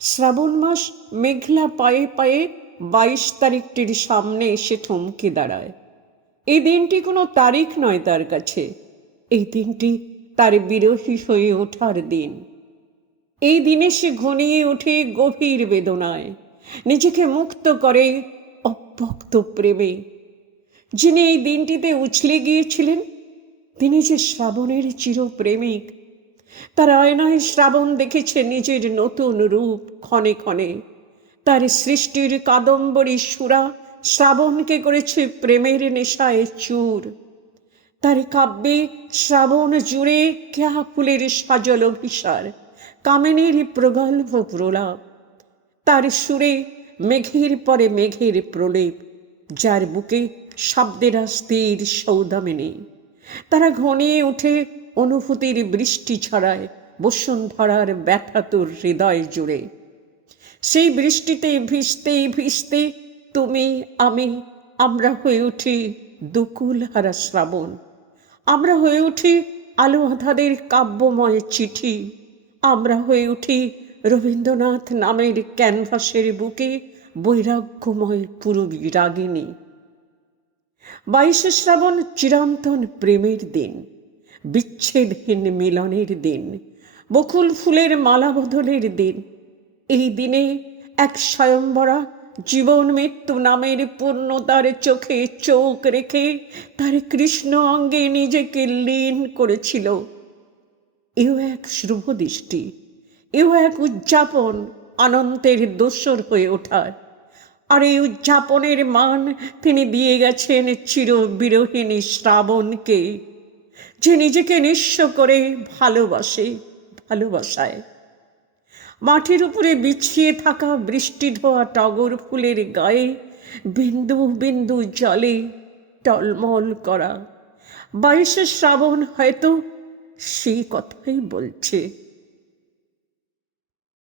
শ্রাবণ মাস মেঘলা পায়ে পায়ে বাইশ তারিখটির সামনে এসে থমকে দাঁড়ায়। এই দিনটি কোনো তারিখ নয় তার কাছে। এই দিনটি তার বিরোহী হয়ে ওঠার দিন। এই দিনে সে ঘনিয়ে ওঠে গভীর বেদনায়। নিজেকে মুক্ত করে অব্যক্ত প্রেমে। যিনি এই দিনটিতে উছলে গিয়েছিলেন, তিনি যে শ্রাবণের চিরপ্রেমিক তার আয়নায় শ্রাবণ দেখেছে নিজের নতুন রূপ ক্ষণে ক্ষণে। তার সৃষ্টির কাদম্বরী সুরা শ্রাবণকে করেছে প্রেমের নেশায় চুর। তার কাব্যে শ্রাবণ জুড়ে কেয়া ফুলের সাজল অভিসার, কামিনীর প্রগল্ভ প্রলাপ। তার সুরে মেঘের পরে মেঘের প্রলেপ, যার বুকে শব্দেরা স্থির সৌদামিনী। তারা ঘনিয়ে উঠে অনুভূতির বৃষ্টি ছড়ায়, বসুন্ধরার ব্যথাতুর হৃদয় জুড়ে। সেই বৃষ্টিতে ভিজতে ভিজতে তুমি, আমি, আমরা হয়ে উঠি দুকুল হারা শ্রাবণ। আমরা হয়ে উঠি আলো আধাদের কাব্যময় চিঠি। আমরা হয়ে উঠি রবীন্দ্রনাথ নামের ক্যানভাসের বুকে বৈরাগ্যময় পুরবী রাগিনী। বাইশে শ্রাবণ চিরন্তন প্রেমের দিন। বিচ্ছেদহীন মিলনের দিন, বকুল ফুলের মালা বদলের দিন। এই দিনে এক স্বয়ম্বরা জীবন মৃত্যু নামের পূর্ণতার চোখে চোখ রেখে তার কৃষ্ণ অঙ্গে নিজেকে লীন করেছিল। এও এক শুভ দৃষ্টি, এও এক উদযাপন অনন্তের দোসর হয়ে ওঠার। আর এই উদযাপনের মান তিনি দিয়ে গেছেন চির বিরোহিনী শ্রাবণকে। যে নিজেকে নিঃস্ব করে ভালোবাসে, ভালোবাসায়। মাঠের উপরে বিছিয়ে থাকা বৃষ্টি ধোয়া টগর ফুলের গায়ে, বিন্দু বিন্দু জলে টলমল করা। বাইশে শ্রাবণ হয়তো সেই কথাই বলছে।